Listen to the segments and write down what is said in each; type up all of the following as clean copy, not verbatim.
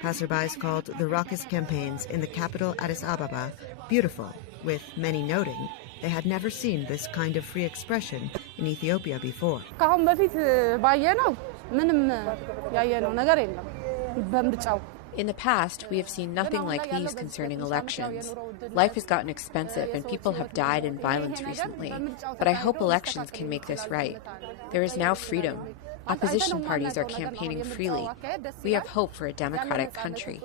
Passerbys called the raucous campaigns in the capital Addis Ababa beautiful, with many noting they had never seen this kind of free expression in Ethiopia before. In the past, we have seen nothing like these concerning elections. Life has gotten expensive and people have died in violence recently. But I hope elections can make this right. There is now freedom. Opposition parties are campaigning freely. We have hope for a democratic country.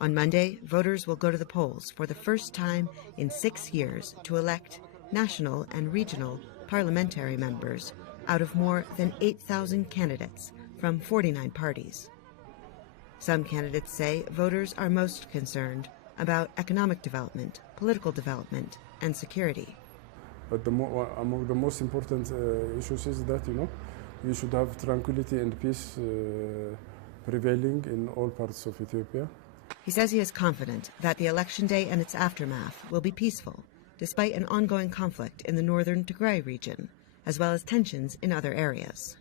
On Monday, voters will go to the polls for the first time in 6 years to elect national and regional parliamentary members out of more than 8,000 candidates from 49 parties. Some candidates say voters are most concerned about economic development, political development, and security. But among the most important issues is that, we should have tranquility and peace prevailing in all parts of Ethiopia. He says he is confident that the election day and its aftermath will be peaceful, despite an ongoing conflict in the northern Tigray region, as well as tensions in other areas.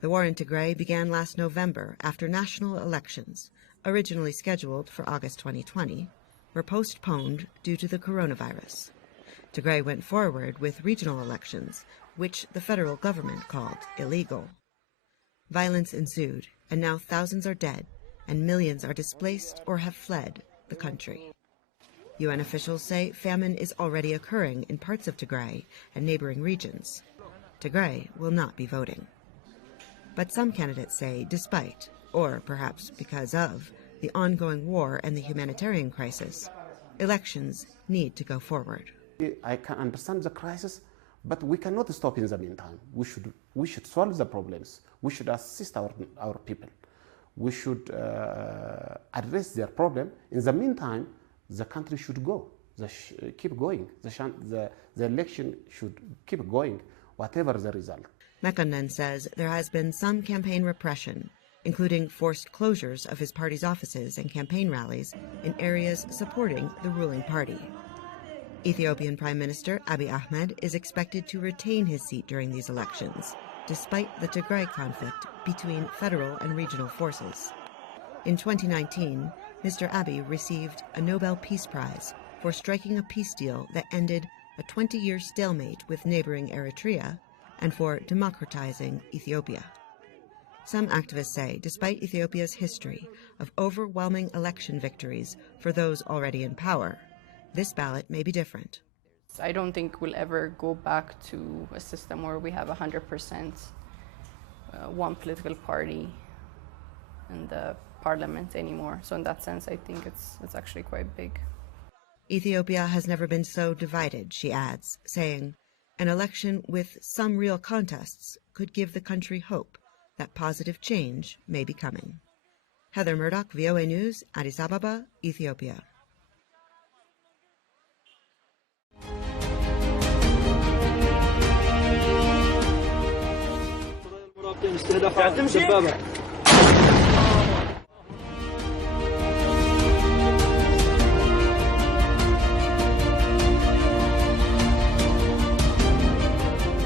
The war in Tigray began last November after national elections, originally scheduled for August 2020, were postponed due to the coronavirus. Tigray went forward with regional elections, which the federal government called illegal. Violence ensued, and now thousands are dead, and millions are displaced or have fled the country. UN officials say famine is already occurring in parts of Tigray and neighboring regions. Tigray will not be voting. But some candidates say despite, or perhaps because of, the ongoing war and the humanitarian crisis, elections need to go forward. I can understand the crisis, but we cannot stop in the meantime. We should solve the problems. We should assist our people. We should address their problem. In the meantime, the country should go. Keep going. The election should keep going, whatever the result. Mekonnen says there has been some campaign repression, including forced closures of his party's offices and campaign rallies in areas supporting the ruling party. Ethiopian Prime Minister Abiy Ahmed is expected to retain his seat during these elections, despite the Tigray conflict between federal and regional forces. In 2019, Mr. Abiy received a Nobel Peace Prize for striking a peace deal that ended a 20-year stalemate with neighboring Eritrea and for democratizing Ethiopia. Some activists say, despite Ethiopia's history of overwhelming election victories for those already in power, this ballot may be different. I don't think we'll ever go back to a system where we have 100% one political party in the parliament anymore. So in that sense, I think it's actually quite big. Ethiopia has never been so divided, she adds, saying, an election with some real contests could give the country hope that positive change may be coming. Heather Murdock, VOA News, Addis Ababa, Ethiopia. استهداف